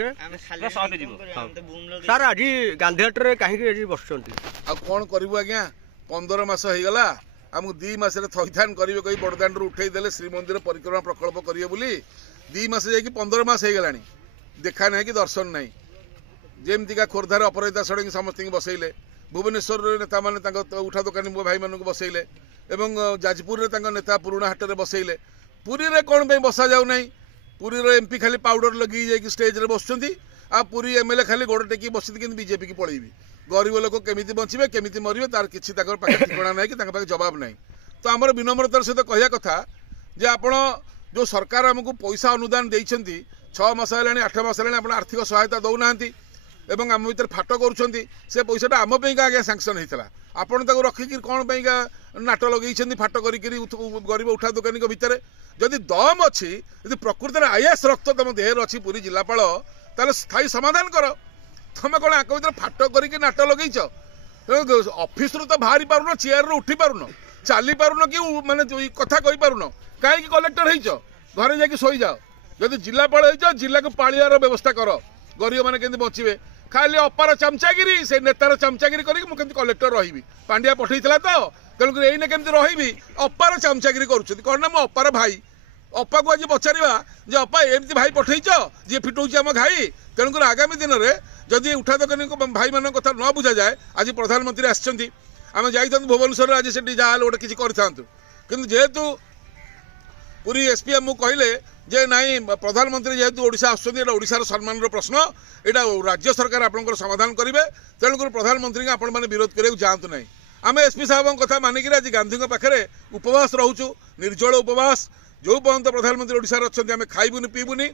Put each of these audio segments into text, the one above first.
Okay sir आज गांधीहाट रे कहीं बस कौन करू आज्ञा 15 मास हो गला आमको 2 मास थैथान करेंगे कही बड़दाण्ड उठेदेले श्रीमंदिर परिक्रमा प्रकल्प करेंगे बोली 2 मास जा 15 मास हो गला देखा ना कि दर्शन ना जमतीका खोर्धार अपराजिता षड़ी समस्त बसैले भुवनेश्वर नेता मैंने उठा दोकानी मो भाई मानक बसैले एवं जाजपुर नेता पुराणा हाट में बसैले पुरी रे कौन बसा जाऊना पुरी एमपी खाली पाउडर लगी जाकि स्टेज रे बसुँच आ पुरी एमएलए खाली गोड़ टेकी बस बीजेपी की पलैबी गरीब लोक केमी बचे केमी मरवे तार किसी ठिकाना ना कि जवाब ना तो आम विनम्रतार सहित कहया कथा जे आपण जो सरकार आमको पैसा अनुदान देइछंती 6 मास है 8 मास है आर्थिक सहायता दौना एवं आम भर फाट कर से पैसाटा आम आगे सांक्शन होता आपड़ रखिक कौन नाट लगे फाट कर गरीब उठा दोकानी भितर जदि दम अच्छी यदि प्रकृत आयास रक्त तुम देहर अच्छी पूरी जिलापाल ताले स्थायी समाधान कर तुम कौन आक भर फाट कर नाट लगे ऑफिस तो बाहरी पारुन चेयर उठी पारुन चली पारुन कि माने कथा कही पारुन कहीं कलेक्टर हो घरे जाकि शोई जाओ जदि जिलापाल हो जिला को पालियार व्यवस्था कर गरीब मैंने केमती बचे खाली अपार चमचागिरी से नेतार चमचागिरी करके कलेक्टर रही पांड्या पठेला तो तेणुक एने केमती रही अपार चमचागिरी कौन ना मो अपार भाई अपा को आज पचारा जे अपा एमती भाई पठेच जी फिटौच आम घाई तेणुक आगामी दिन में जदि उठा दोकानी भाई मान कथा न बुझा जाए आज प्रधानमंत्री आम जाइए भुवनेश्वर आज से जहाँ गोटे किसी करूँ जेहेतु पूरी एसपी आमको कहले जे नाई प्रधानमंत्री जेहेतु ओडिशा आसुछन्ति ओडिशार सम्मान प्रश्न एटा राज्य सरकार आपनकर समाधान करेंगे तेणुक प्रधानमंत्री को आपण मैंने विरोध करने जातु ना आम एसपी साहब कथा मानिक आज गांधी पाखे उपवास रोचु निर्जल उपवास जो पर्यंत प्रधानमंत्री ओडिशा अच्छा आम खाइबुनि पीबुनि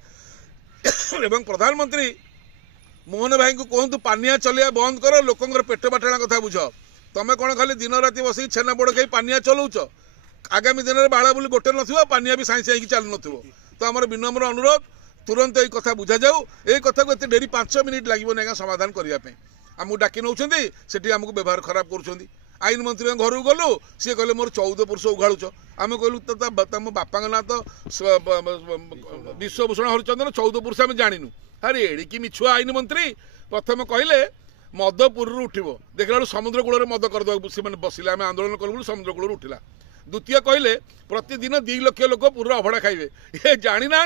एवं प्रधानमंत्री मोहन भाई को कहतु पानिया चलिया बंद कर लोकंर पेट बाटणा कथा बुझ तुम कौन खाली दिन राति बस छेना पोड़ खाई पानिया चलाउच आगामी दिन में बाड़ा बोली गोटे न पानिया भी साई साई चलु न तो आम विनम्र अनुरोध तुरंत ये कथा बुझा जाऊ ये कथा को एत डेरी 5 मिनिट लगे समाधान करने आमको डाकी नौ से आमको व्यवहार खराब कर आईन मंत्री घर गलु सी कहले मोर 14 पुरुष उघाड़ुच आम कहलु तुम बापा ना तो विश्वभूषण हरिचंदन 14 पुरुष आम जाणीनु अरे एड़िकी मिछुआ आईन मंत्री प्रथम कहले मद पुरी उठिबो देखला समुद्र कूल मद करदे बसिले आम आंदोलन कलु समुद्र कूल उठिला द्वितीय कहले प्रतिदिन 2 लाख लोक पुरी अभड़ा खाइबे ये जानी ना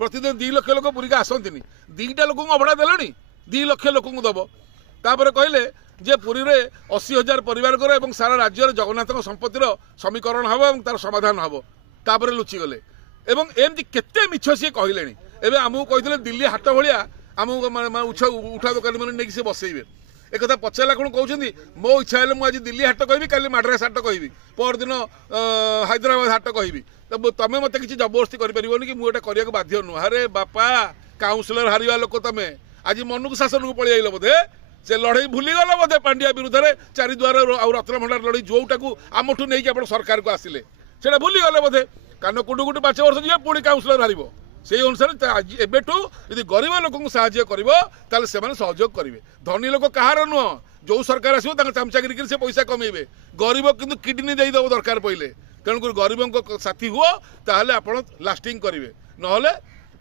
प्रतिदिन 2 लाख लोक पुरी आसती 2टा लोक अभड़ा देलनी 2 लाख लोक दब तापर कहले जे पुरी रे 80,000 परिवार कर एवं सारा राज्य जगन्नाथ संपत्तिर समीकरण हम और तार समाधान हम तापर लुचि गले एवं एमती केते मिछ सी कहले एवं आमको कहते दिल्ली हाट भाया आमको उठा दोकानी मैंने नहीं बसैबे एक कथा पचारा कौन कहते मो इच्छा है मुझे दिल्ली हाट कहि काली मद्रास हाट कहि परदिन हैदराबाद हाट कहि तो तुम मत किसी जबरदस्ती करें कि मुझे करने को बाध्य नुह अरे बापा काउंसिलर हारिया लोक तुम आज मन को शासन को पलि आइल बोधे से लड़ई भूलीगल बोधे पांड्या विरुद्ध में चारिद्वार और रत्नभंडार लड़ई जोटा आमठू नहीं आप सरकार को आसिले से भूलीगले बोधे कारण कुटु कुटु 5 वर्ष जी पुणी काउंसिलर हार से अनुसार एबेठू यदि गरीब लोक साहाय्य कर सहयोग करेंगे धनी लोक कहार नुह जो सरकार आसो चमचागिरी से पैसा कमेबे गरीब किंतु किडनी देदेव दरकार पड़े तेणुक गरीब साथी हुआ ताहले आपण लास्टिंग करेंगे ना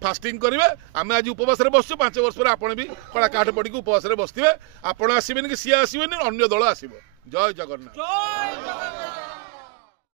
फास्टिंग करेंगे आम आज उपवास बसु 5 वर्ष पर आपण भी कड़ा काठ पड़ी उपवास बसते आपण आसबेनि कि सी आसबेनि अन्य दल आसब जय जगन्नाथ।